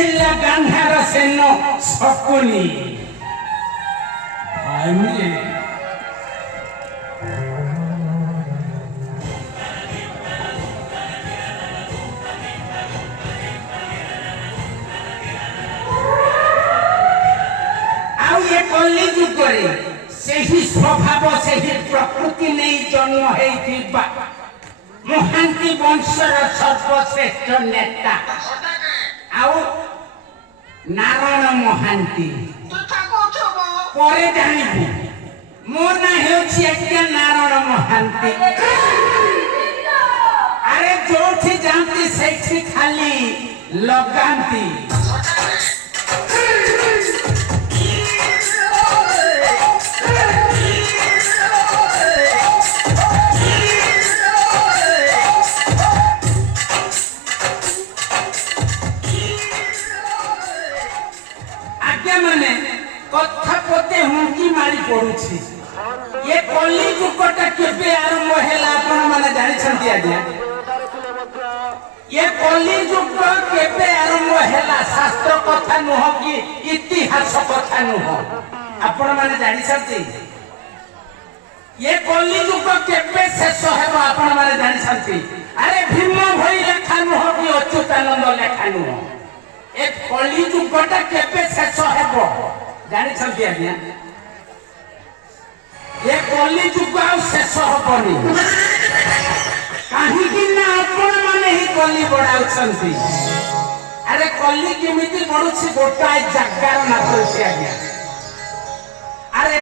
ଥିଲା ଗାନ୍ଧାର ସେନ ଶକୁନି कली जुगरे सही स्वभाव सही प्रकृति नहीं जन्म होइथिबा महांती वंशर सर्वश्रेष्ठ नेता आउ नारायण महांती परे जानिबु मो ना हेउछि आज्ञा नारायण महांती अरे जोठी जानती सेठी खाली लगांती कथा पते हुंकी मारी पड़ुछि ये कली जुगटा केबे आरंभ हैला आपण माने जानि छंती आज्ञा ये कली जुग केबे आरंभ हैला शास्त्र कथा नुह कि इतिहास कथा नुह आपण माने जानि छंती ये कली जुग केबे शेष हेबो आपण माने जानि छंती अरे भीम भई लेखा नुह कि अच्युतानंद लेखा नुह ए कली जुगटा केबे शेष हेबो जानी छंती आज्ञा ये कली जुग शेष हबनी कहीं ना आपण माने ही कली बढ़ाउछंती अरे कली केमिति बढ़ुछि गोटाय जगार ना करछि आज्ञा